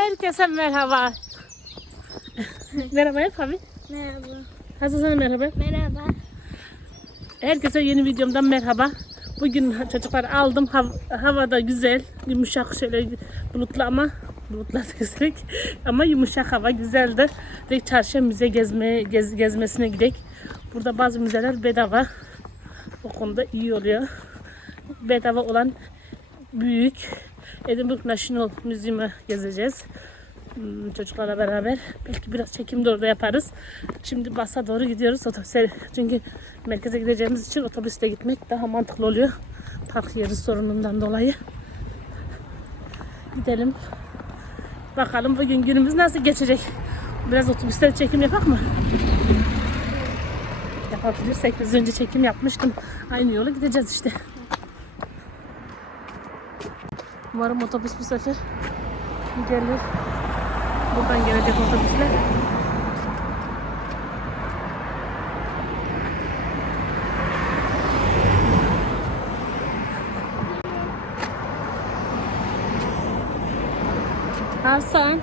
Herkese merhaba. merhaba yap abi. Merhaba. Sana merhaba. Merhaba. Herkese yeni videomdan merhaba. Bugün çocuklar aldım. Hav- havada güzel. Yumuşak şöyle bulutlu ama bulutlar güzel ama yumuşak hava güzeldi. Dedik çarşıya müze gezmeye gez, gezmesine gidelim. Burada bazı müzeler bedava. O konuda iyi oluyor. Bedava olan büyük Edinburgh National Museum'u gezeceğiz. Hmm, Çocuklarla beraber. Belki biraz çekim de orada yaparız. Şimdi basa doğru gidiyoruz otobüse. Çünkü merkeze gideceğimiz için otobüste gitmek daha mantıklı oluyor. Park yeri sorunundan dolayı. Gidelim. Bakalım bugün günümüz nasıl geçecek. Biraz otobüste çekim yapak mı? Yapabilirsek. Az önce çekim yapmıştım. Aynı yola gideceğiz işte. Umarım otobüs bu sefer gelir. Buradan gelecek otobüsler. Hasan.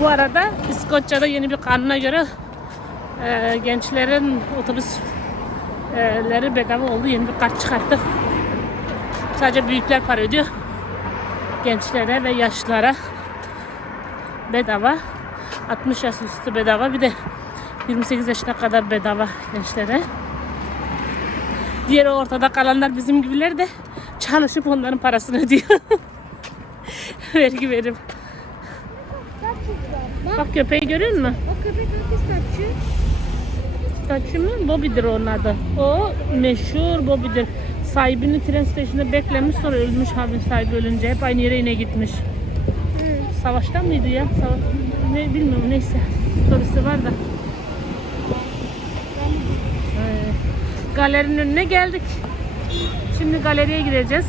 Bu arada İskoçya'da yeni bir kanuna göre e, gençlerin otobüsleri bedava oldu. Yeni bir kart çıkarttı. Sadece büyükler para ödüyor. Gençlere ve yaşlılara bedava. 60 yaş üstü bedava. Bir de 28 yaşına kadar bedava gençlere. Diğer ortada kalanlar bizim gibiler de çalışıp onların parasını ödüyor. Vergi verip. Bak köpeği görüyor musun? O köpek hangisi tatçı? Mı? Bobby'dir onun adı. O meşhur Bobby'dir. Sahibini tren stasyonunda beklemiş sonra ölmüş abi sahibi ölünce. Hep aynı yere yine gitmiş. Savaştan mıydı ya? Savaş... Ne bilmiyorum neyse. Storiesi var da. Galerinin önüne geldik. Şimdi galeriye gireceğiz.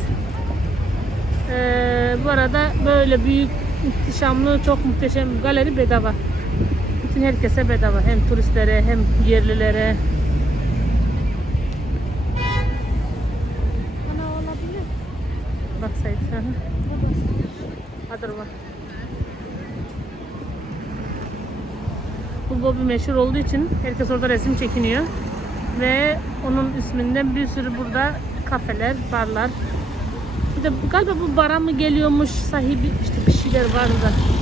Ee, bu arada böyle büyük, ihtişamlı, çok muhteşem galeri bedava. Bütün herkese bedava. Hem turistlere hem yerlilere. Bana olabilir. Bak Sait. Babası. Hadi var. Bu Bobby meşhur olduğu için herkes orada resim çekiniyor. Ve onun isminden bir sürü burada kafeler, barlar. Bir de galiba bu bara mı geliyormuş sahibi işte bir şeyler var da.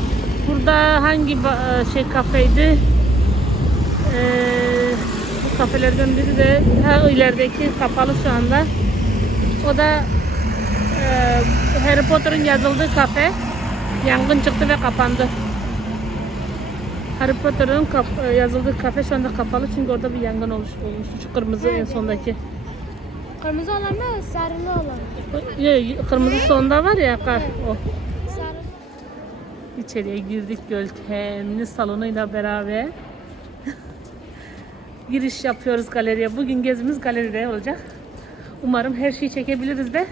Burada hangi ba- şey kafeydi? Ee, bu kafelerden biri de ha, ilerideki kapalı şu anda. O da ee, Harry Potter'ın yazıldığı kafe yangın çıktı ve kapandı. Harry Potter'ın e, yazıldığı kafe şu anda kapalı çünkü orada bir yangın olmuş, olmuş. Şu kırmızı en sondaki. Kırmızı olan mı? Sarılı olan. Yo, Kırmızı sonda var ya ka- o. İçeriye girdik Göltemli salonuyla beraber. Giriş yapıyoruz galeriye. Bugün gezimiz galeride olacak. Umarım her şeyi çekebiliriz de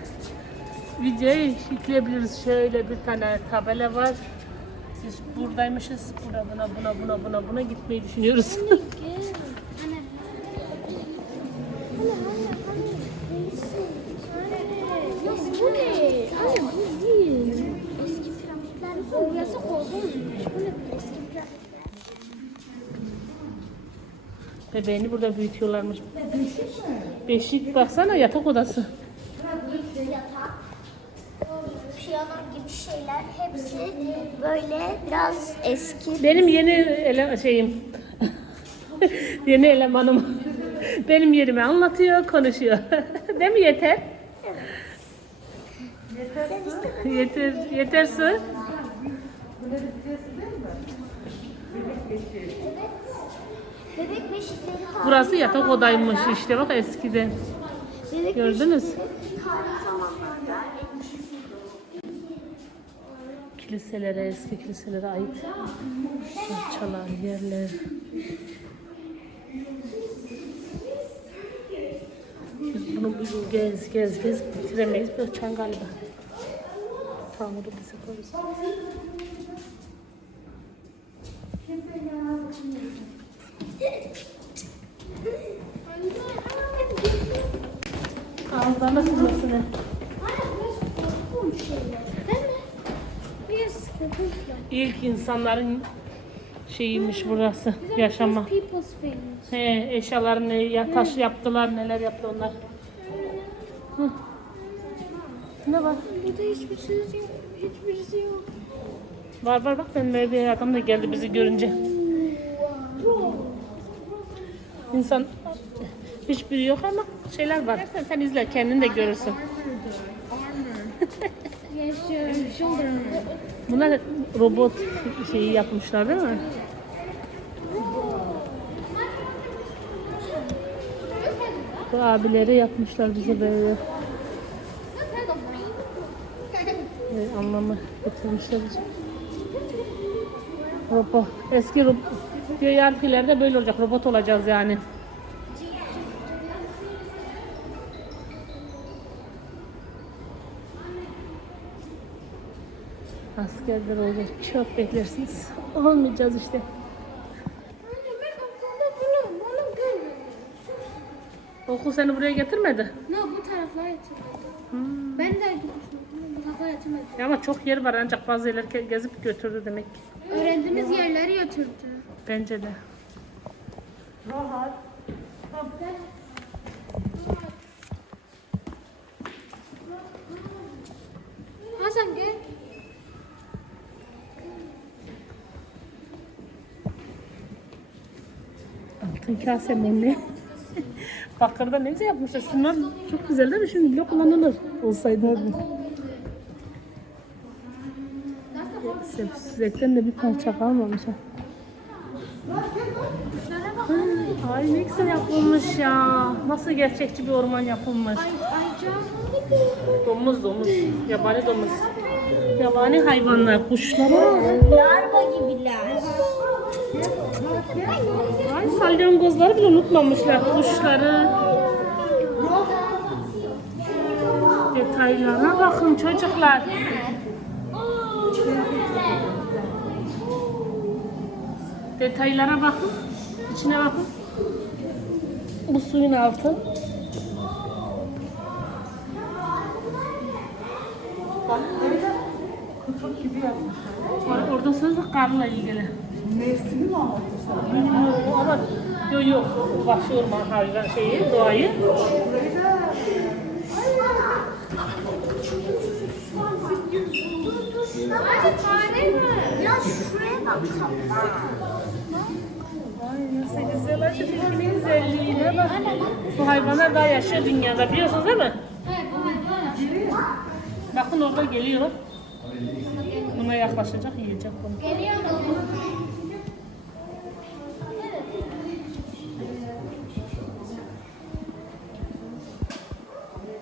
videoyu yükleyebiliriz. Şöyle bir tane tabela var. Biz buradaymışız. Buna buna buna buna buna buna gitmeyi düşünüyoruz. Anne bu değil. Anne bu Bu ne? Bebeğini burada büyütüyorlarmış. Beşik baksana yatak odası. yatak, piyano gibi şeyler hepsi böyle biraz eski. Benim yeni ele şeyim. yeni elemanım. Benim yerimi anlatıyor, konuşuyor. Değil mi yeter? yeter, yeter su. Bebek beşikleri tarihi Burası yatak odaymış işte bak eskiden. Bebek Gördünüz? beşikleri tarihi zamanlarda Kiliselere, eski kiliselere ait parçalar, yerler. Biz bunu bugün gez gez gez bitiremeyiz. Bir uçan galiba. Tanrı bizi korusun. Ağızlarına sızmasın. Sıkıntı yok. İlk insanların şeyiymiş burası. Yaşama. He, eşyalarını ne ya, taş yaptılar, neler yaptı onlar. Hı. Ne var? Burada hiçbir şey yok. Hiçbirisi yok. Var var bak benim eve bir adam da geldi bizi görünce. İnsan hiçbiri yok ama şeyler var. Sen, sen izle kendin de görürsün. Bunlar robot şeyi yapmışlar değil mi? Bu abileri yapmışlar bize böyle. e, anlamı getirmişler. Robot. Eski robot. Diyor ileride böyle olacak. Robot olacağız yani. Askerler olacak. Çok beklersiniz. Olmayacağız işte. Okul seni buraya getirmedi. No, bu taraflara yatırmadı. Hmm. Ben de. Bu tarafa. Ya ama çok yer var ancak bazı yerleri ke- gezip götürdü demek ki. Öğrendiğimiz yerleri yatırdı. Bence de. Hasan gel. Altın kase memle. Bakırda ne güzel yapmışlar. Şunlar çok güzel değil mi? Şimdi bile kullanılır. Olsaydı hadi. Zevkten de bir parça kalmamış. Ha, Ay ne güzel yapılmış ya. Nasıl gerçekçi bir orman yapılmış. Domuz domuz. Yabani domuz. Yabani hayvanlar, kuşlar. Larva gibiler. Ay salyangozları bile unutmamışlar. Kuşları. Detaylara bakın çocuklar. Detaylara bakın. İçine bakın. Bu suyun altı. Or- Orada sözde karla ilgili. Mevsimi mi anlatmışlar? Yok ama yok yok vahşi orman hayvan şeyi doğayı. Hadi fare mi? Ya şuraya bak kaplan. Ay nasıl güzel acı birbirinin güzelliğine bak. Bu hayvanlar daha yaşıyor dünyada biliyorsunuz değil mi? Evet, bu hayvan. Bakın orada geliyor. Buna yaklaşacak yiyecek bunu. Geliyor mu?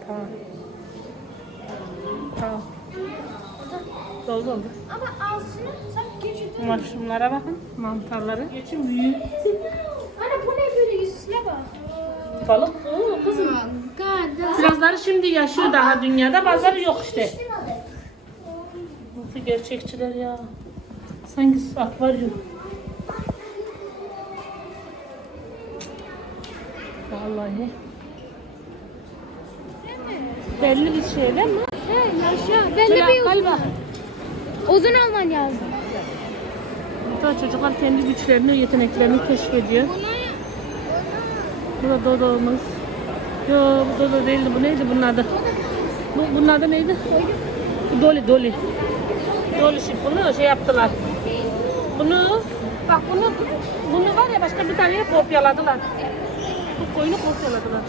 Tamam. Tamam. Doldu oldu. Ama ağzını şunlara bakın mantarları. Geçin büyüğü. Anne bu ne böyle yüzüne bak. Balık. Oo kızım. God, Bazıları şimdi yaşıyor daha dünyada bazıları yok işte. Nasıl gerçekçiler ya. Sanki akvaryum. Vallahi. Belli bir şey değil mi? He yaşa. Ben de Böyle bir galiba. uzun olman lazım. Burada çocuklar kendi güçlerini, yeteneklerini keşfediyor. Bu da Dodo'muz. Yo bu Dodo değildi. Bu neydi bunun adı? Bu, bunun adı neydi? Bu Dolly, Dolly. Dolly şimdi bunu şey yaptılar. Bunu, bak bunu, bunu var ya başka bir tane kopyaladılar. Bu koyunu kopyaladılar.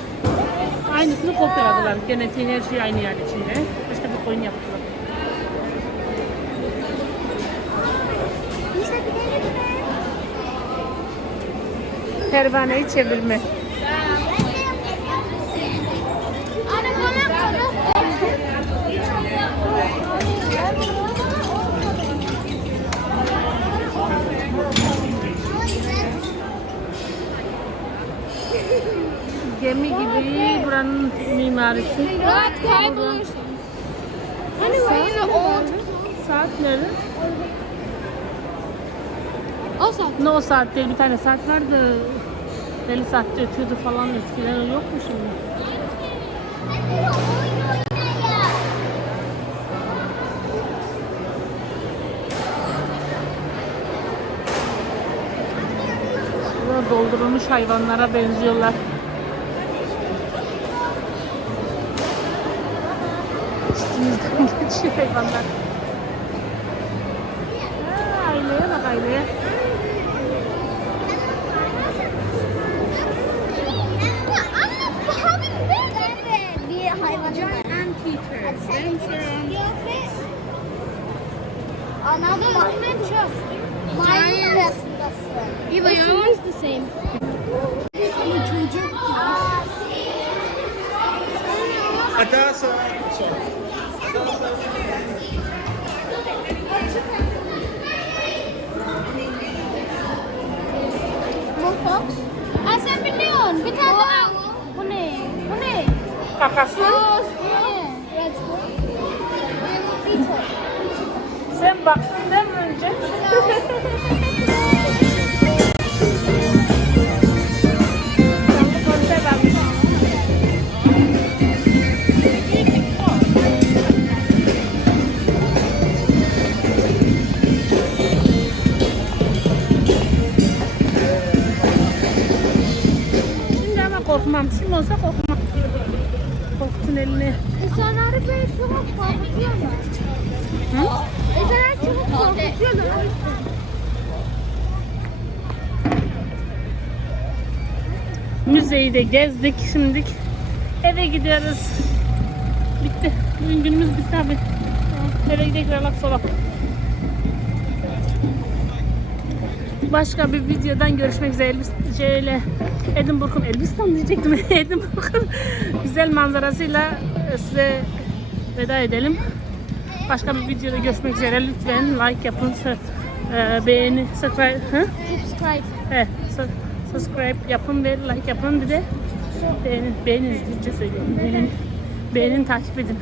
Aynısını kopyaladılar. Genetiği her şey aynı yani içinde. Başka bir koyun yaptılar. Biz de gidelim mi? Pervaneyi çevirme. Gemi gibi buranın mimarisi. Hani böyle old. Saat nerede? O saat. Ne o saat değil bir tane saat vardı deli sattı ötüyordu falan eskiler yok mu şimdi? Burada doldurulmuş hayvanlara benziyorlar. Üstümüzden geçiyor hayvanlar. пока. Müzeyi de gezdik. Şimdi eve gidiyoruz. Bitti. Bugün günümüz bitti abi. Eve gidelim relax olalım. Başka bir videodan görüşmek üzere. Şeyle Edinburgh'un Elbistan diyecektim. Edinburgh'un güzel manzarasıyla size veda edelim. Başka bir videoda görüşmek üzere. Lütfen like yapın, e, beğeni, subscribe? Subscribe. Evet, subscribe yapın ve like yapın bir de beğenin, beğenin, Türkçe söylüyorum. Beğenin, beğenin takip edin.